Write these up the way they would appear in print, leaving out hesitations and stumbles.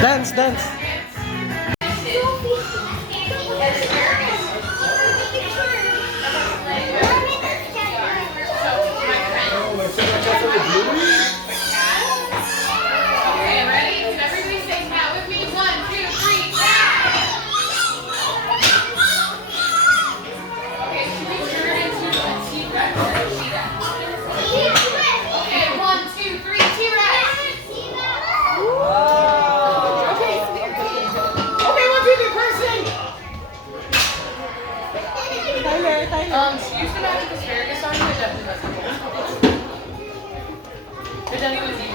Dance, dance. She used to have asparagus on you, it definitely doesn't. It doesn't even eat.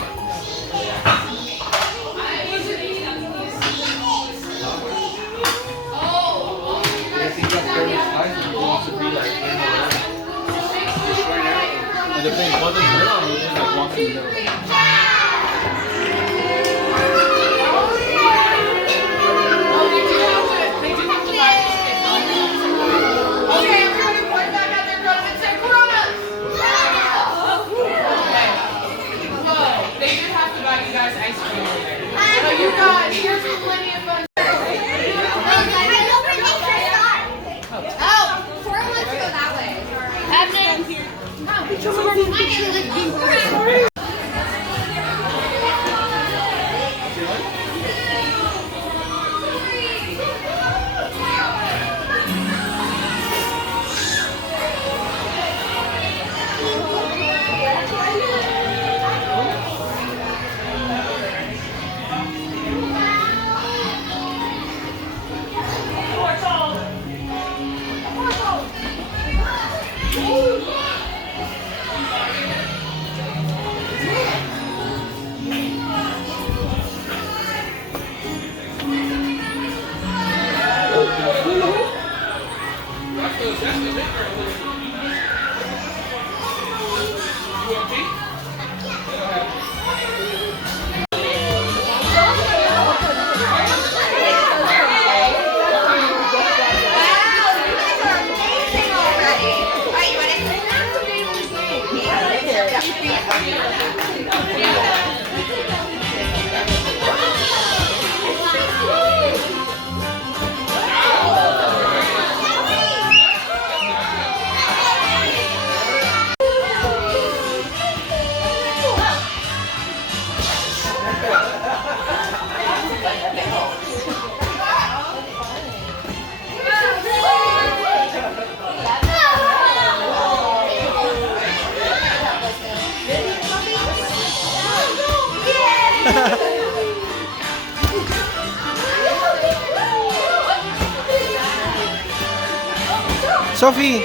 Sophie.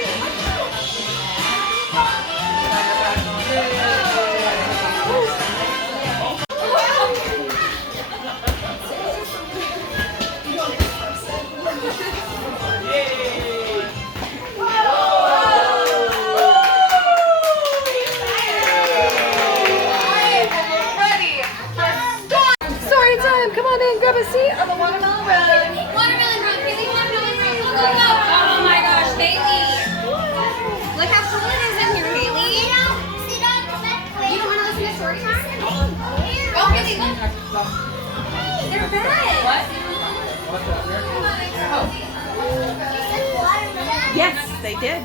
Come on in, grab a seat on the watermelon run. Watermelon run, really watermelon run. Go, go, go. Oh my gosh, Haley. Look how cool it is in here, Haley. You don't want to listen to story time? Oh, Haley, look. They're bad. What? Yes, they did.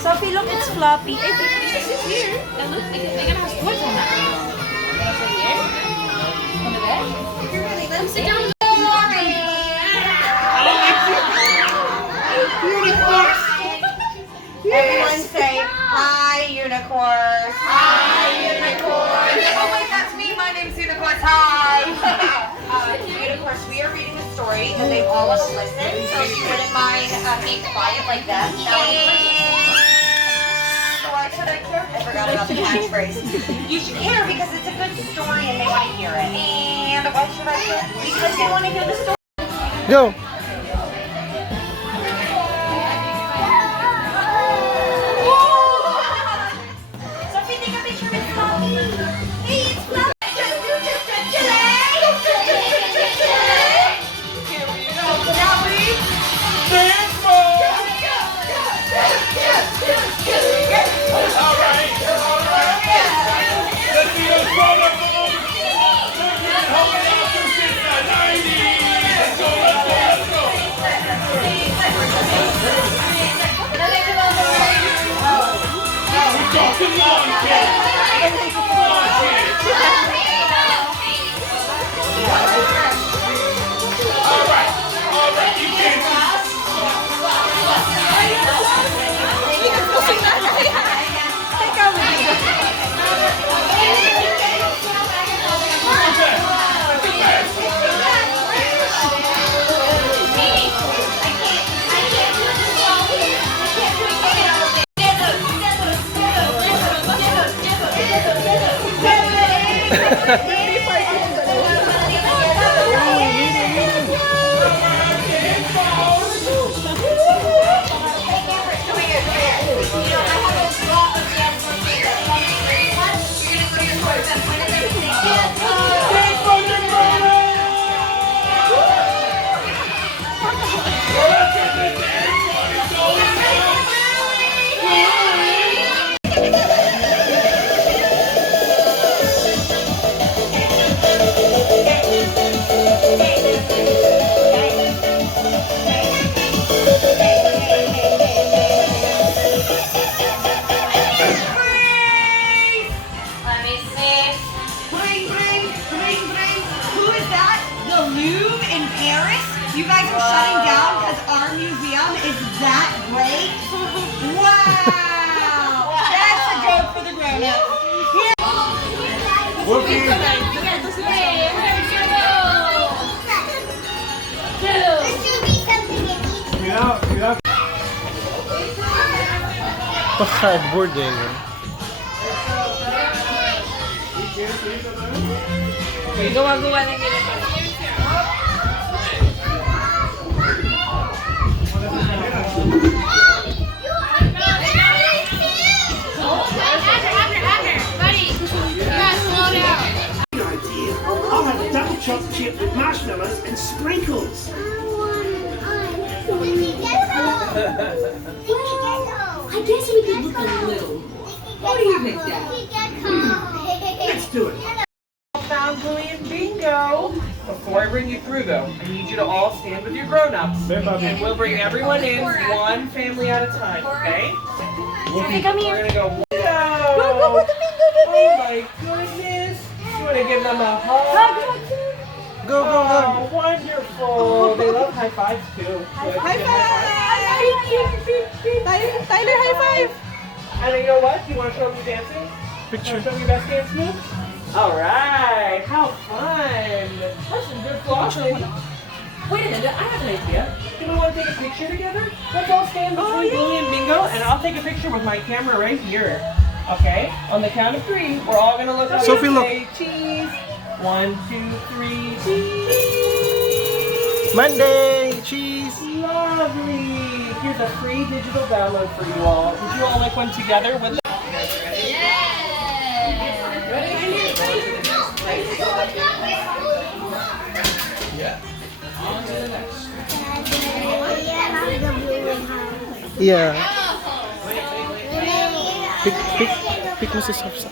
Sophie, look, it's floppy. Hey, this is here. And look, they're going to have toys on that. On the bed? Let them sit down. Everyone say, hi, unicorns. Hi, unicorns. Oh wait, that's me. My name's Unicorns. Hi. Unicorns, we are reading a story and they all want to listen. So if you wouldn't mind being quiet like that. Why should I care? I forgot about the catchphrase. You should care because it's a good story and they want to hear it. And why should I care? Because they want to hear the story. Go. Sophie, take a picture with Floppy. Hey, it's Floppy. Louvre in Paris. You guys are shutting down because our museum is that great. Wow! That's a joke for the grown-ups. Pa-cardboard eh. Gawa-gawa na nila. I'll have a double chopped chip with marshmallows and sprinkles. I guess we could look a little. What do you think, Dad? Let's do it. Found Bluey and Bingo. Before I bring you through though, I need you to all stand with your grown-ups. And we'll bring everyone in one family at a time, okay? Sophie, come here. We're gonna go Bingo! Oh my goodness! You wanna give them a hug? Go, go, Oh, go. wonderful! They love high fives too. High five! Tyler, high five! And you know what? You wanna show me dancing? Picture. Show me your best dance moves? Alright, how fun! That's some good flossing. Wait a minute, I have an idea. Do we want to take a picture together? Let's all stand between Bluey and Bingo, and I'll take a picture with my camera right here. Okay? On the count of 3, we're all gonna look up Sophie, and look. say cheese. 1, 2, 3, cheese! Monday, cheese. Lovely! Here's a free digital download for you all. Would you all like one together with Yeah. Pick mo si Sof sa